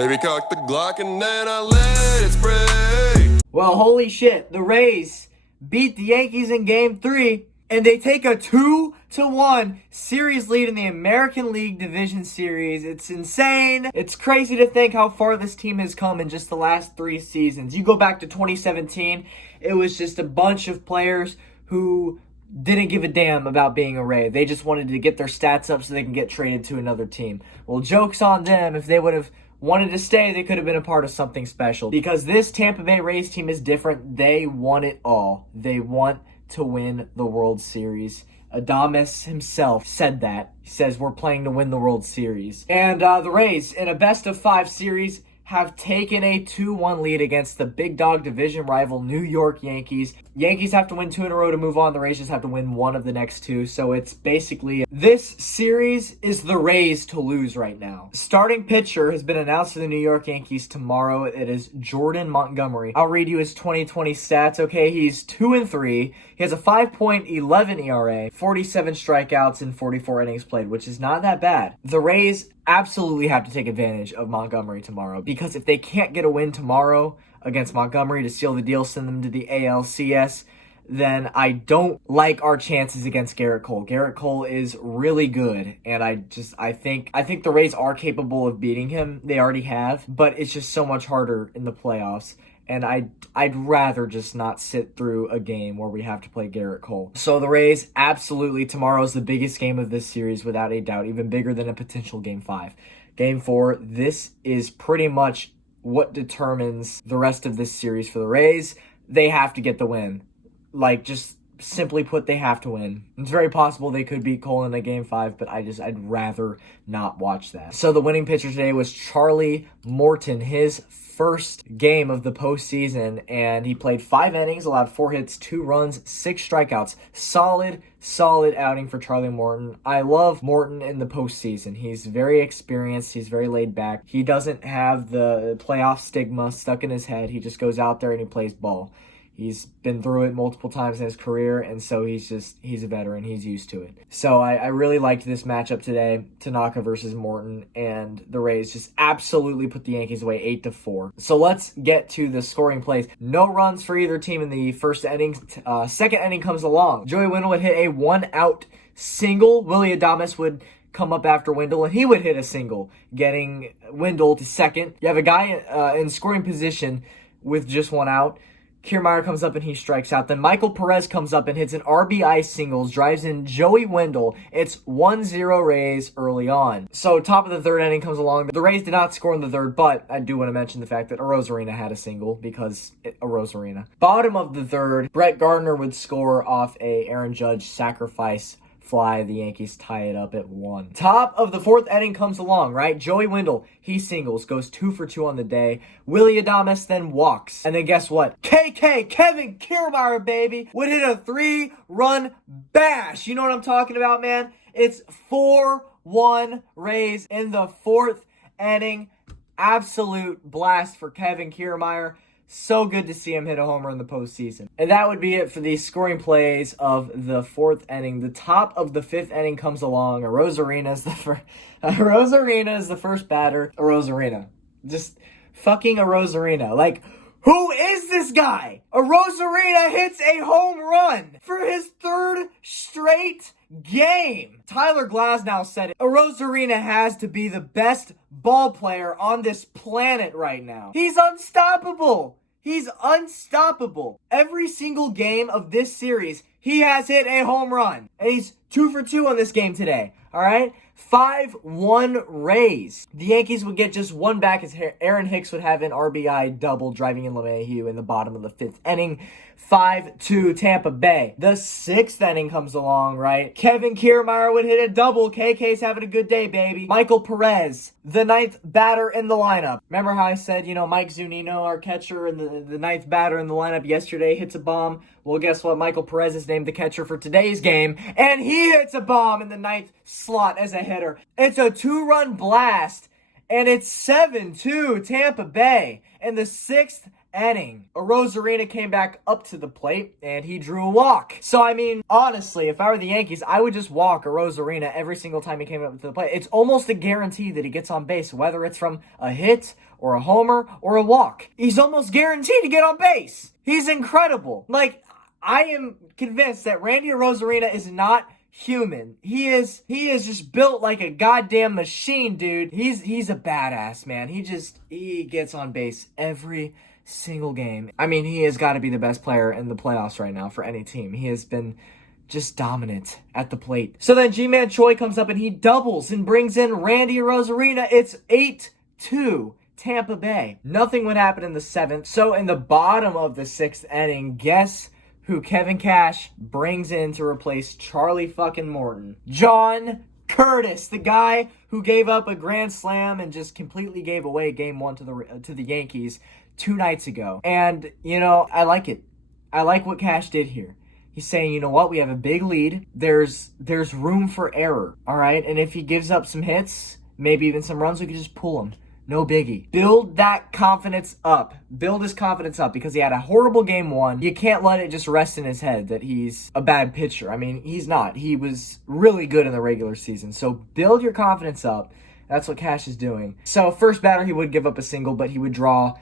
Baby, cock the Glock and then I let it spray. Well, holy shit. The Rays beat the Yankees in Game 3, and they take a 2-1 series lead in the American League Division Series. It's insane. It's crazy to think how far this team has come in just the last 3 seasons. You go back to 2017, it was just a bunch of players who didn't give a damn about being a Ray. They just wanted to get their stats up so they can get traded to another team. Well, joke's on them. If they would have wanted to stay, they could have been a part of something special. Because this Tampa Bay Rays team is different. They want it all. They want to win the World Series. Adames himself said that. He says, we're playing to win the World Series. And the Rays, in a best-of-5 series, have taken a 2-1 lead against the big dog division rival New York Yankees. Yankees have to win 2 in a row to move on. The Rays just have to win 1 of the next 2. So it's basically, this series is the Rays to lose right now. Starting pitcher has been announced to the New York Yankees tomorrow. It is Jordan Montgomery. I'll read you his 2020 stats. Okay, he's 2-3. He has a 5.11 ERA, 47 strikeouts in 44 innings played, which is not that bad. The Rays absolutely have to take advantage of Montgomery tomorrow, because if they can't get a win tomorrow against Montgomery to seal the deal, send them to the ALCS, then I don't like our chances against Garrett Cole. Garrett Cole is really good, and I think the Rays are capable of beating him. They already have, but it's just so much harder in the playoffs. And I'd rather just not sit through a game where we have to play Garrett Cole. So the Rays, absolutely, tomorrow's the biggest game of this series without a doubt, even bigger than a potential Game 5. Game 4, this is pretty much what determines the rest of this series for the Rays. They have to get the win. Like, just simply put, they have to win. It's very possible they could beat Cole in a Game 5, but I'd rather not watch that. So the winning pitcher today was Charlie Morton, his first game of the postseason, and he played 5 innings, allowed 4 hits, 2 runs, 6 strikeouts. Solid outing for Charlie Morton. I love Morton in the postseason. He's very experienced. He's very laid back. He doesn't have the playoff stigma stuck in his head. He just goes out there and he plays ball. He's been through it multiple times in his career, and so he's a veteran. He's used to it. So I really liked this matchup today, Tanaka versus Morton, and the Rays just absolutely put the Yankees away 8-4. So let's get to the scoring plays. No runs for either team in the first inning. Second inning comes along. Joey Wendle would hit a 1-out single. Willy Adames would come up after Wendle, and he would hit a single, getting Wendle to second. You have a guy in scoring position with just 1 out. Kiermaier comes up and he strikes out. Then Michael Perez comes up and hits an RBI singles, drives in Joey Wendle. It's 1-0 Rays early on. So top of the third inning comes along. The Rays did not score in the third, but I do want to mention the fact that Arozarena had a single because Arozarena. Bottom of the third, Brett Gardner would score off a Aaron Judge sacrifice fly. The Yankees tie it up at 1. Top of the fourth inning comes along, right? Joey Wendle, he singles, goes 2 for 2 on the day. Willy Adames then walks. And then guess what? Kevin Kiermaier, baby, would hit a 3-run bash. You know what I'm talking about, man? It's 4-1 Rays in the fourth inning. Absolute blast for Kevin Kiermaier. So good to see him hit a homer in the postseason. And that would be it for the scoring plays of the fourth inning. The top of the fifth inning comes along. Arozarena is the first batter. Arozarena. Just fucking Arozarena. Like, who is this guy? Arozarena hits a home run for his 3rd straight game. Tyler Glasnow said it. Arozarena has to be the best ball player on this planet right now. He's unstoppable. He's unstoppable. Every single game of this series, he has hit a home run. And he's 2 for 2 on this game today. All right? 5-1 Rays. The Yankees would get just 1 back as Aaron Hicks would have an RBI double driving in LeMahieu in the bottom of the 5th inning. 5-2 Tampa Bay. The 6th inning comes along, right? Kevin Kiermaier would hit a double. KK's having a good day, baby. Michael Perez, the 9th batter in the lineup. Remember how I said, Mike Zunino, our catcher, and the 9th batter in the lineup yesterday hits a bomb? Well, guess what? Michael Perez is named the catcher for today's game, and he hits a bomb in the 9th slot as a hitter. It's a 2-run blast, and it's 7-2 Tampa Bay in the 6th inning, Arozarena came back up to the plate and he drew a walk. So, I mean, honestly, if I were the Yankees, I would just walk Arozarena every single time he came up to the plate. It's almost a guarantee that he gets on base, whether it's from a hit or a homer or a walk. He's almost guaranteed to get on base. He's incredible. Like, I am convinced that Randy Arozarena is not human. He is just built like a goddamn machine, dude. He's a badass, man. He gets on base every single game. I mean, he has got to be the best player in the playoffs right now for any team. He has been just dominant at the plate. So then G-Man Choi comes up and he doubles and brings in Randy Arozarena. It's 8-2. Tampa Bay. Nothing would happen in the 7th. So in the bottom of the 6th inning, guess who Kevin Cash brings in to replace Charlie fucking Morton? John Curtis, the guy who gave up a grand slam and just completely gave away game 1 to the Yankees 2 nights ago. And, you know, I like it. I like what Cash did here. He's saying, you know what, we have a big lead. There's room for error, all right? And if he gives up some hits, maybe even some runs, we can just pull him. No biggie. Build that confidence up. Build his confidence up because he had a horrible game 1. You can't let it just rest in his head that he's a bad pitcher. I mean, he's not. He was really good in the regular season. So build your confidence up. That's what Cash is doing. So first batter, he would give up a single, but he would draw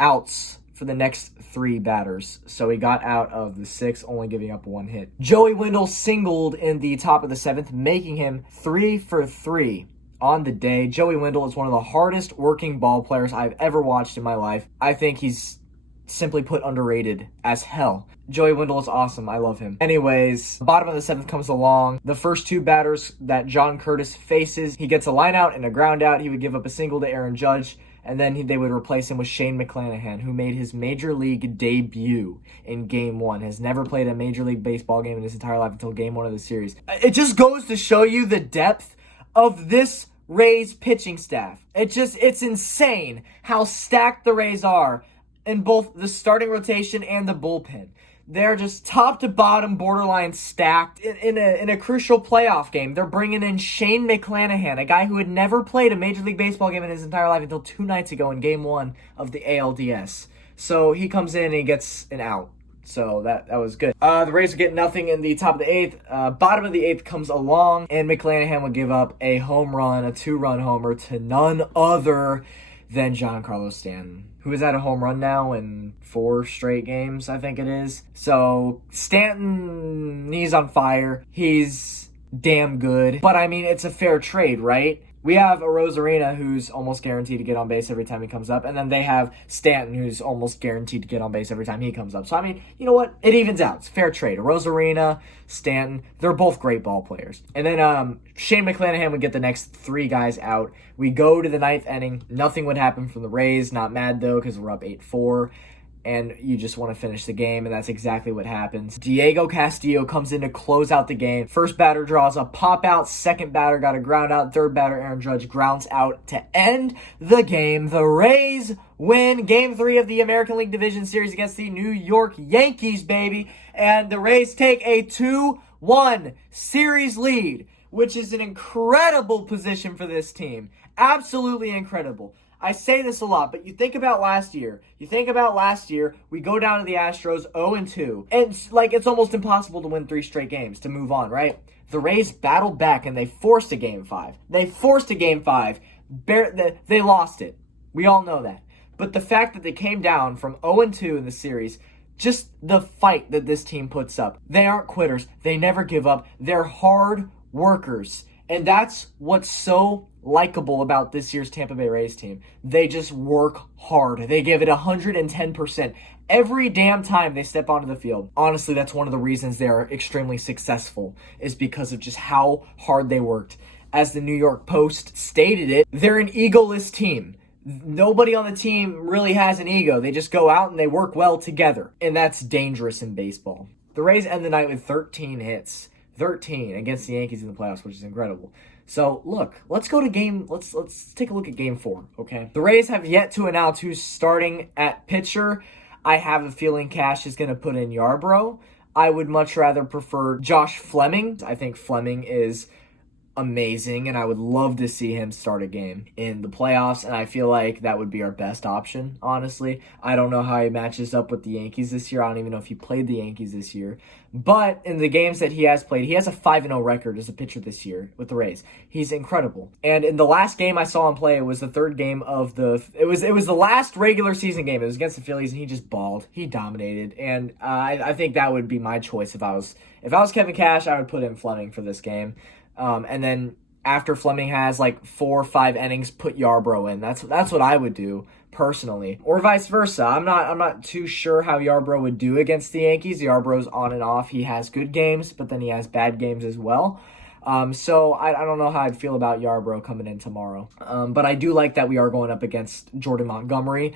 outs for the next 3 batters. So he got out of the 6th, only giving up 1 hit. Joey Wendle singled in the top of the 7th, making him 3 for 3. On the day. Joey Wendle is one of the hardest working ball players I've ever watched in my life. I think he's simply put underrated as hell. Joey Wendle is awesome. I love him. Anyways, bottom of the 7th comes along. The first 2 batters that John Curtis faces, he gets a line out and a ground out. He would give up a single to Aaron Judge, and then they would replace him with Shane McClanahan, who made his Major League debut in Game 1. Has never played a Major League Baseball game in his entire life until Game 1 of the series. It just goes to show you the depth of this Rays pitching staff. It's insane how stacked the Rays are in both the starting rotation and the bullpen. They're just top to bottom borderline stacked in a crucial playoff game. They're bringing in Shane McClanahan, a guy who had never played a Major League Baseball game in his entire life until 2 nights ago in Game 1 of the ALDS. So he comes in and he gets an out. So that was good. The Rays would get nothing in the top of the 8th. Bottom of the 8th comes along, and McClanahan would give up a home run, a 2-run homer to none other than Giancarlo Stanton, who is at a home run now in 4 straight games, I think it is. So Stanton, he's on fire. He's damn good. But, I mean, it's a fair trade, right? We have Arozarena, who's almost guaranteed to get on base every time he comes up. And then they have Stanton, who's almost guaranteed to get on base every time he comes up. So, I mean, you know what? It evens out. It's a fair trade. Arozarena, Stanton, they're both great ball players. And then Shane McClanahan would get the next 3 guys out. We go to the 9th inning. Nothing would happen from the Rays. Not mad, though, because we're up 8-4. And you just want to finish the game, and that's exactly what happens. Diego Castillo comes in to close out the game. First batter draws a pop out. Second batter got a ground out. Third batter, Aaron Judge, grounds out to end the game. The Rays win Game 3 of the American League Division Series against the New York Yankees, baby. And the Rays take a 2-1 series lead, which is an incredible position for this team. Absolutely incredible. I say this a lot, but you think about last year. We go down to the Astros 0-2. And it's almost impossible to win 3 straight games to move on, right? The Rays battled back and they forced a Game 5. They lost it. We all know that. But the fact that they came down from 0-2 in the series, just the fight that this team puts up. They aren't quitters. They never give up. They're hard workers. And that's what's so likable about this year's Tampa Bay Rays team. They just work hard. They give it 110% every damn time they step onto the field. Honestly, that's one of the reasons they are extremely successful, is because of just how hard they worked. As the New York Post stated it, they're an egoless team. Nobody on the team really has an ego. They just go out and they work well together. And that's dangerous in baseball. The Rays end the night with 13 hits. 13 against the Yankees in the playoffs, which is incredible. So, look, let's take a look at Game 4, okay? The Rays have yet to announce who's starting at pitcher. I have a feeling Cash is going to put in Yarbrough. I would much rather prefer Josh Fleming. I think Fleming is amazing, and I would love to see him start a game in the playoffs, and I feel like that would be our best option, honestly. I don't know how he matches up with the Yankees this year. I don't even know if he played the Yankees this year. But in the games that he has played, he has a 5-0 record as a pitcher this year with the Rays. He's incredible. And in the last game I saw him play, it was the third game of it was the last regular season game. It was against the Phillies, and he just balled. He dominated. And I think that would be my choice if I was Kevin Cash. I would put in Fleming for this game. And then after Fleming has like 4 or 5 innings, put Yarbrough in. That's what I would do personally, or vice versa. I'm not too sure how Yarbrough would do against the Yankees. Yarbrough's on and off. He has good games, but then he has bad games as well. So I don't know how I'd feel about Yarbrough coming in tomorrow. But I do like that we are going up against Jordan Montgomery.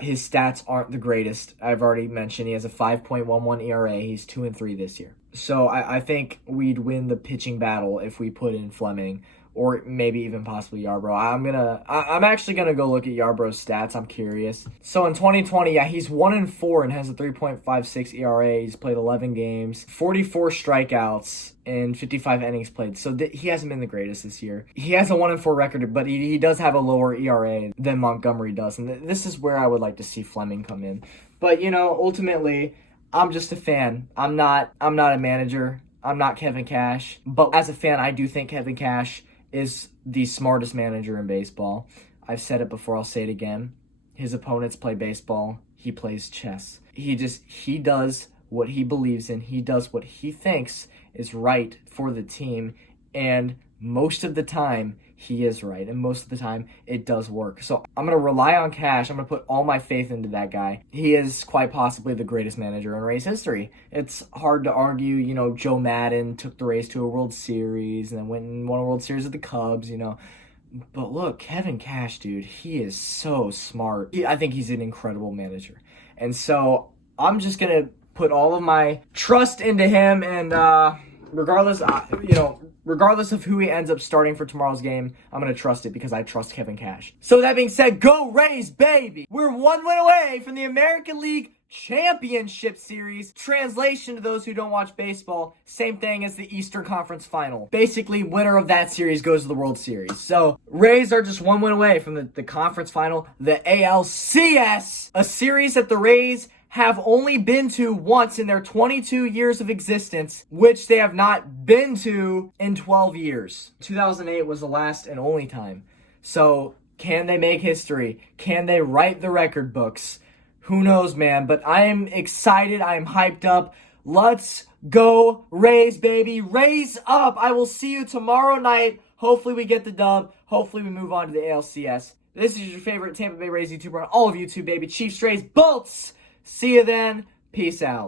His stats aren't the greatest. I've already mentioned he has a 5.11 ERA. He's 2-3 this year. So I think we'd win the pitching battle if we put in Fleming, or maybe even possibly Yarbrough. I'm actually gonna go look at Yarbrough's stats. I'm curious. So in 2020, he's 1-4 and has a 3.56 ERA. He's played 11 games, 44 strikeouts, and 55 innings played. So he hasn't been the greatest this year. He has a 1-4 record, but he does have a lower ERA than Montgomery does. And this is where I would like to see Fleming come in. But ultimately, I'm just a fan. I'm not a manager. I'm not Kevin Cash. But as a fan, I do think Kevin Cash is the smartest manager in baseball. I've said it before, I'll say it again. His opponents play baseball. He plays chess. He does what he believes in. He does what he thinks is right for the team. And most of the time, he is right. And most of the time, it does work. So I'm going to rely on Cash. I'm going to put all my faith into that guy. He is quite possibly the greatest manager in Rays history. It's hard to argue. Joe Madden took the Rays to a World Series and then went and won a World Series with the Cubs, But look, Kevin Cash, dude, he is so smart. I think he's an incredible manager. And so I'm just going to put all of my trust into him, and regardless of who he ends up starting for tomorrow's game, I'm going to trust it because I trust Kevin Cash. So that being said, go Rays, baby! We're 1 win away from the American League Championship Series. Translation to those who don't watch baseball, same thing as the Eastern Conference Final. Basically, winner of that series goes to the World Series. So, Rays are just 1 win away from the conference final, the ALCS, a series that the Rays have only been to once in their 22 years of existence, which they have not been to in 12 years. 2008 was the last and only time. So, can they make history? Can they write the record books? Who knows, man? But I am excited. I am hyped up. Let's go Rays, baby. Rays up. I will see you tomorrow night. Hopefully we get the dub. Hopefully we move on to the ALCS. This is your favorite Tampa Bay Rays YouTuber on all of YouTube, baby. Chiefs, Rays, Bolts. See you then. Peace out.